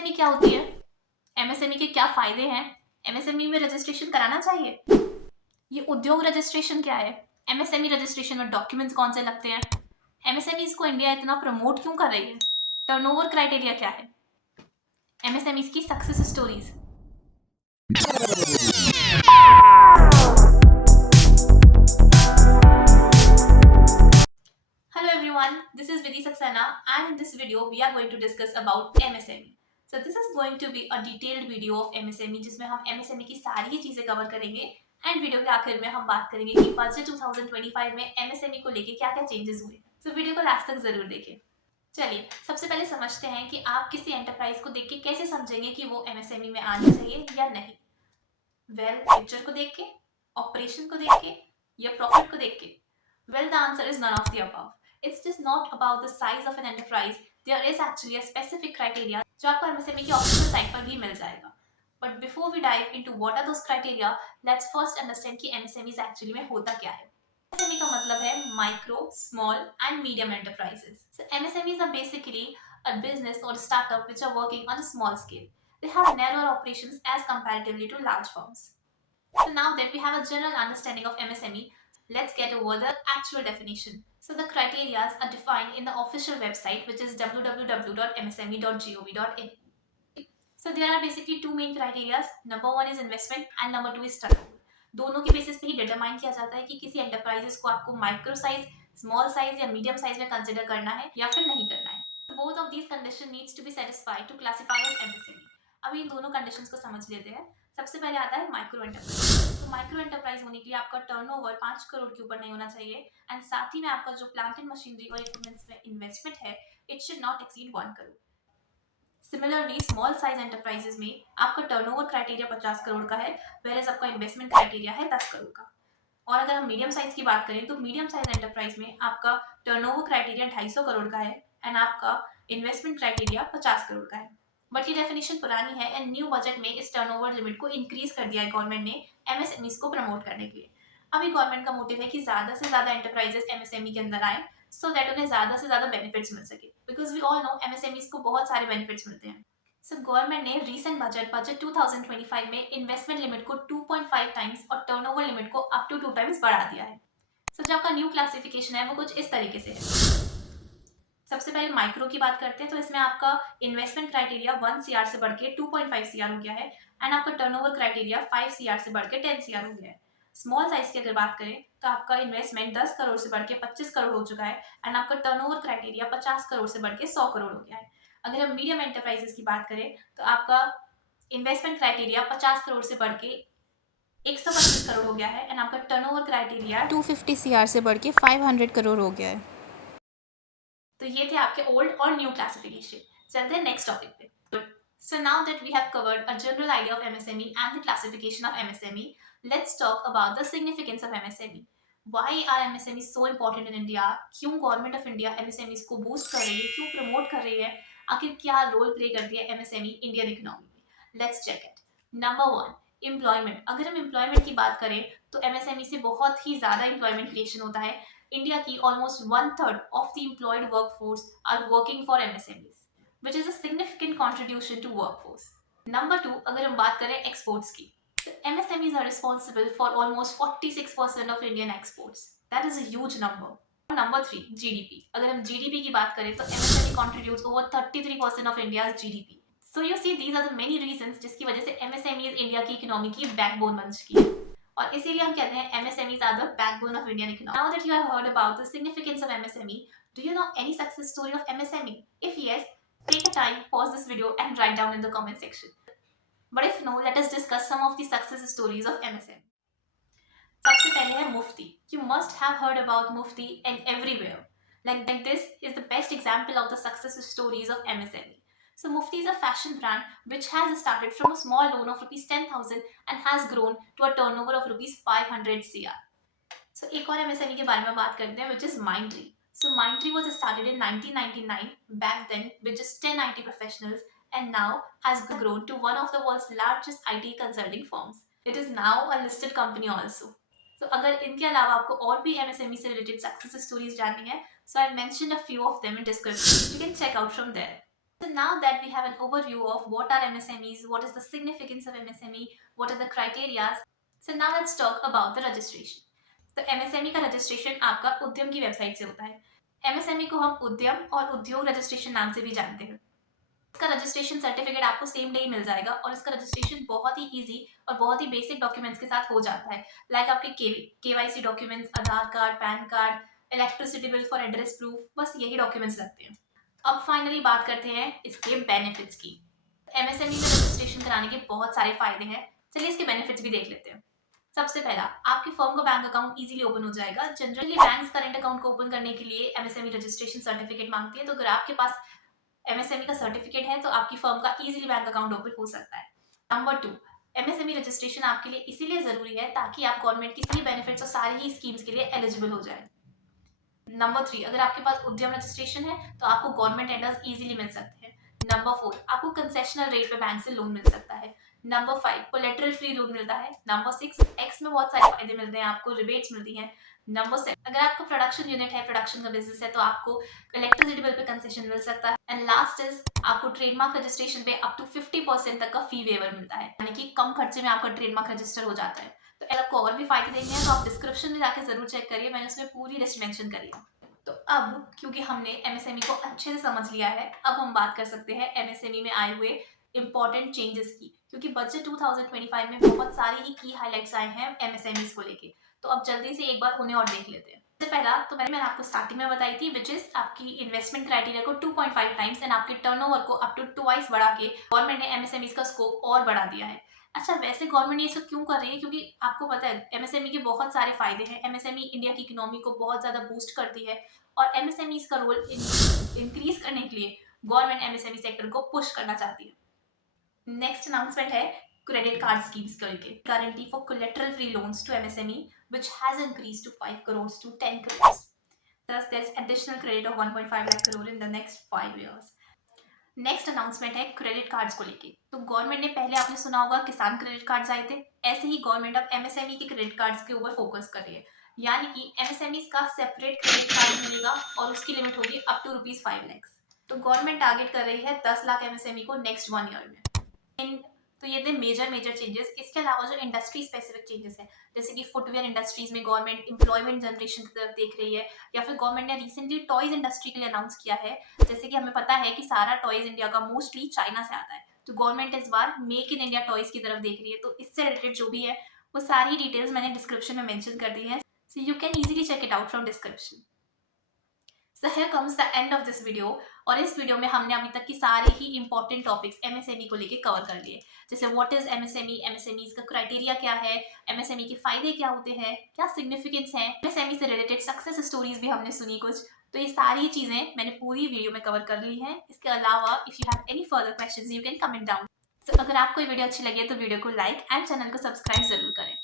MSME क्या होती है? एमएसएमई के क्या फायदे हैं? एमएसएमई में रजिस्ट्रेशन कराना चाहिए? ये उद्योग रजिस्ट्रेशन क्या है? एमएसएमई रजिस्ट्रेशन में डॉक्यूमेंट्स कौन से लगते हैं? एमएसएमईज को इंडिया इतना प्रमोट क्यों कर रही है? टर्नओवर क्राइटेरिया क्या है? एमएसएमईज की success stories. Hello everyone, this is Vidhi Saxena and in this video we are going to discuss about MSME. So this is going to be a detailed video of MSME जिसमें हम MSME की सारी ही चीजें cover करेंगे and video के आखिर में हम बात करेंगे कि बजट 2025 में MSME को लेके क्या क्या चेंजेस हुए। So वीडियो को लास्ट तक जरूर देखें। चलिए सबसे पहले समझते हैं कि आप किसी एंटरप्राइज को देख के कैसे समझेंगे कि वो MSME में आना चाहिए या नहीं। पिक्चर को देख के, ऑपरेशन को देख के या प्रॉफिट को देख के? Well, the answer is none of the above. It's just not about the size of an enterprise. There is actually a specific criteria जो आपको MSME की ऑफिशियल साइट पर भी मिल जाएगा. But before we dive into what are those criteria, let's first understand कि MSMEs actually में होता क्या है. MSME का मतलब है micro, small and medium enterprises. So MSMEs are basically a business or a startup which are working on a small scale. They have narrower operations as comparatively to large firms. So now that we have a general understanding of MSME, let's get over the actual definition. So the criteria are defined in the official website, which is www.msme.gov.in. So there are basically two main criteria. Number one is investment and number two is turnover. दोनों के basis पे ही determine किया जाता है कि किसी enterprises को आपको माइक्रो साइज, स्मॉल साइज या मीडियम साइज में कंसिडर करना है या फिर नहीं करना है. Both of these condition needs to be satisfied to classify as MSME. अब इन दोनों कंडीशंस को समझ लेते हैं. सबसे पहले आता है माइक्रो एंटरप्राइज. तो माइक्रो एंटरप्राइज होने के लिए आपका टर्नओवर 5 करोड़ के ऊपर नहीं होना चाहिए एंड साथ ही में आपका जो प्लांट एंड मशीनरी और इक्विपमेंट्स में इन्वेस्टमेंट है it should not exceed 1 crore. Similarly small size enterprises में आपका टर्नओवर क्राइटेरिया 50 करोड़ का है, वेयर आपका इन्वेस्टमेंट क्राइटेरिया है 10 करोड़ का. और अगर हम मीडियम साइज की बात करें तो मीडियम साइज एंटरप्राइज में आपका टर्नओवर क्राइटेरिया 250 करोड़ का है एंड आपका इन्वेस्टमेंट क्राइटेरिया 50 करोड़ का है. बट ये डेफिनेशन पुरानी है एंड न्यू बजट में इस टर्नओवर लिमिट को इंक्रीज कर दिया है गवर्नमेंट ने एमएसएमईज को प्रमोट करने के लिए. अभी गवर्नमेंट का मोटिव है कि ज्यादा से ज्यादा एंटरप्राइजेस एमएसएमई के अंदर आए सो दैट उन्हें ज्यादा से ज्यादा बेनिफिट्स मिल सके, because we all know MSMEs को बहुत सारे बेनिफिट्स मिलते हैं. सो गवर्नमेंट ने रीसेंट बजट 2025 में इन्वेस्टमेंट लिमिट को 2.5 टाइम्स और टर्नओवर लिमिट को अप टू 2 टाइम्स बढ़ा दिया है. सो जो आपका न्यू क्लासिफिकेशन है वो कुछ इस तरीके से है. सबसे पहले माइक्रो की बात करते हैं तो इसमें आपका इन्वेस्टमेंट क्राइटेरिया 1 सीआर से बढ़ के 2.5 सीआर हो गया है एंड आपका टर्नओवर क्राइटेरिया 5 सीआर से बढ़ के 10 सीआर हो गया है. स्मॉल साइज की अगर बात करें तो आपका इन्वेस्टमेंट 10 करोड़ से बढ़ के 25 करोड़ हो चुका है एंड आपका टर्नओवर क्राइटेरिया 50 करोड़ से बढ़ के 100 करोड़ हो गया है. अगर हम मीडियम एंटरप्राइजेस की बात करें तो आपका इन्वेस्टमेंट क्राइटेरिया 50 करोड़ से बढ़ के 125 करोड़ हो गया है एंड आपका टर्नओवर क्राइटेरिया 250 सीआर से बढ़ के 500 करोड़ हो गया है. तो ये थे आपके ओल्ड और न्यू क्लासिफिकेशन. चलते हैं नेक्स्ट टॉपिक पे. So now that we have covered a general idea of MSME and the classification of MSME, let's talk about the significance of MSME. Why are MSMEs so important in India? क्यों government of India MSMEs को boost कर रही है, क्यों promote कर रही है, आखिर क्या रोल प्ले करती है MSME इंडियन इकोनॉमी में? Let's check it. Number 1, employment. अगर हम एम्प्लॉयमेंट की बात करें तो MSME से बहुत ही ज्यादा एम्प्लॉयमेंट क्रिएशन होता है. इंडिया की almost 1/3 of the employed workforce are working for MSMEs, which is a significant contribution to workforce. Number 2, अगर हम बात करें एक्सपोर्ट्स की, तो MSMEs are responsible for almost 46% of Indian exports. That is a huge number. Number 3, GDP. अगर हम GDP की बात करें तो MSME contributes over 33% of India's GDP. So you see, these are the many reasons जिसकी वजह से MSMEs इंडिया की इकोनॉमी की बैकबोन बन चुकी है और इसीलिए हम कहते हैं MSMEs are the backbone of Indian economy. Now that you have heard about the significance of MSME, do you know any success story of MSME? If yes, take a time, pause this video and write down in the comment section. But if no, let us discuss some of the success stories of MSME. सबसे पहले है मुफ्ती. You must have heard about Mufti and everywhere. Like this is the best example of the success stories of MSME. So Mufti is a fashion brand which has started from a small loan of rupees 10,000 and has grown to a turnover of rupees 500 CR. So एक और MSME के बारे में बात करते हैं which is Mindtree. So Mindtree was started in 1999 back then with just 10 IT professionals and now has grown to one of the world's largest IT consulting firms. It is now a listed company also. So अगर इनके अलावा आपको और भी MSME से related success stories जाननी है, so I mentioned a few of them in description. You can check out from there. So now that we have an overview of what are MSMEs, what is the significance of MSME, what are the criteria, so now let's talk about the registration. तो MSME का registration आपका उद्यम की website से होता है. MSME को हम उद्यम और उद्योग रजिस्ट्रेशन नाम से भी जानते हैं. इसका रजिस्ट्रेशन सर्टिफिकेट आपको सेम डे ही मिल जाएगा और इसका रजिस्ट्रेशन बहुत ही इजी और बहुत ही बेसिक डॉक्यूमेंट्स के साथ हो जाता है. लाइक आपके KYC documents, Aadhaar card, pan card, electricity bill for address proof, बस यही डॉक्यूमेंट्स लगते हैं. अब फाइनली बात करते हैं इसके बेनिफिट्स की. एमएसएमई में रजिस्ट्रेशन कराने के बहुत सारे फायदे हैं. चलिए इसके बेनिफिट्स भी देख लेते हैं. सबसे पहला, आपकी फर्म का बैंक अकाउंट इजीली ओपन हो जाएगा. जनरली बैंक्स करंट अकाउंट को ओपन करने के लिए एमएसएमई रजिस्ट्रेशन सर्टिफिकेट मांगती है. तो अगर आपके पास एमएसएमई का सर्टिफिकेट है तो आपकी फर्म का इजीली बैंक अकाउंट ओपन हो सकता है. नंबर 2, एमएसएमई रजिस्ट्रेशन आपके लिए इसीलिए जरूरी है ताकि आप गवर्नमेंट की सभी बेनिफिट्स और सारी ही स्कीम्स के लिए एलिजिबल हो जाए. नंबर 3, अगर आपके पास उद्यम रजिस्ट्रेशन है तो आपको गवर्नमेंट टेंडर्स इजीली मिल सकते हैं. नंबर 4, आपको कंसेशनल रेट पे बैंक से लोन मिल सकता है. नंबर 5, कोलेटरल फ्री लोन मिलता है. नंबर 6, एक्स में बहुत सारे फायदे मिलते हैं, आपको रिबेट्स मिलती हैं. नंबर 7, अगर आपका प्रोडक्शन यूनिट है, प्रोडक्शन का बिजनेस है, तो आपको इलेक्ट्रिसिटी बिल पे कंसेशन मिल सकता है. एंड लास्ट इज, आपको ट्रेडमार्क रजिस्ट्रेशन पे अप टू 50% तक का फी वेवर मिलता है, यानी कि कम खर्चे में आपका ट्रेडमार्क रजिस्टर हो जाता है. तो अगर आपको और भी फायदे देखने हैं तो आप डिस्क्रिप्शन में जाकर जरूर चेक करिए, मैंने उसमें पूरी लिस्ट मेंशन करी है. तो अब क्योंकि हमने एमएसएमई को अच्छे से समझ लिया है, अब हम बात कर सकते हैं एमएसएमई में आए हुए इंपॉर्टेंट चेंजेस की, क्योंकि बजट 2025 में बहुत सारे ही की हाइलाइट्स आए हैं एमएसएमईज को लेके. तो अब जल्दी से एक बार उन्हें और देख लेते हैं. सबसे पहला तो मैंने आपको स्टार्टिंग में बताई थी, विच इज आपकी इन्वेस्टमेंट क्राइटेरिया को 2.5 टाइम्स एंड आपके टर्नओवर को अप टू 2x बढ़ा के गवर्नमेंट ने एमएसएमईज का स्कोप और बढ़ा दिया है. अच्छा, वैसे गवर्नमेंट ये सब क्यों कर रही है? क्योंकि आपको पता है एमएसएमई के बहुत सारे फायदे हैं. एमएसएमई इंडिया की इकोनॉमी को बहुत ज्यादा बूस्ट करती है और एमएसएमईज का रोल इंक्रीज करने के लिए गवर्नमेंट एमएसएमई सेक्टर को पुश करना चाहती है. नेक्स्ट अनाउंसमेंट है क्रेडिट कार्ड स्कीम्स को लेके. Guarantee for collateral free loans to MSME which has increased to 5 crores to 10 crores. Thus, there's additional credit of 1.5 lakh crore in the next 5 years. Next announcement है credit cards को लेके. तो government ने पहले आपने सुना होगा किसान क्रेडिट कार्ड्स आए थे, ऐसे ही गवर्नमेंट अब एमएसएमई के क्रेडिट कार्ड्स के ऊपर फोकस कर रही है. यानी कि एमएसएमई का सेपरेट क्रेडिट कार्ड मिलेगा और उसकी लिमिट होगी अप टू ₹5 लाख. तो गवर्नमेंट टारगेट कर रही है 10 लाख एमएसएमई को नेक्स्ट 1 ईयर में. तो ये थे मेजर चेंजेस. इसके अलावा जो इंडस्ट्री स्पेसिफिक चेंजेस हैं, जैसे कि फुटवेयर इंडस्ट्रीज में गवर्नमेंट एम्प्लॉयमेंट जनरेशन की तरफ देख रही है, या फिर गवर्नमेंट ने रिसेंटली टॉयज इंडस्ट्री के लिए अनाउंस किया है. जैसे कि हमें पता है कि सारा टॉयज इंडिया का मोस्टली चाइना से आता है, तो गवर्नमेंट इस बार मेक इन इंडिया टॉयज की तरफ देख रही है. तो इससे रिलेटेड जो भी है वो सारी डिटेल्स मैंने डिस्क्रिप्शन में मेंशन कर दी है, so you can easily check it out from description. So here comes the end of this video. और इस वीडियो में हमने अभी तक की सारी ही इंपॉर्टेंट टॉपिक्स एमएसएमई को लेके कवर कर लिए. जैसे व्हाट इज एमएसएमई, एमएसएमई का क्राइटेरिया क्या है, एमएसएमई के फायदे क्या होते हैं, क्या सिग्निफिकेंस है, एमएसएमई से रिलेटेड सक्सेस स्टोरीज भी हमने सुनी कुछ. तो ये सारी चीजें मैंने पूरी वीडियो में कवर कर ली हैं. इसके अलावा if you have any further questions you can comment down. तो अगर आपको ये वीडियो अच्छी लगे तो वीडियो को लाइक एंड चैनल को सब्सक्राइब जरूर करें.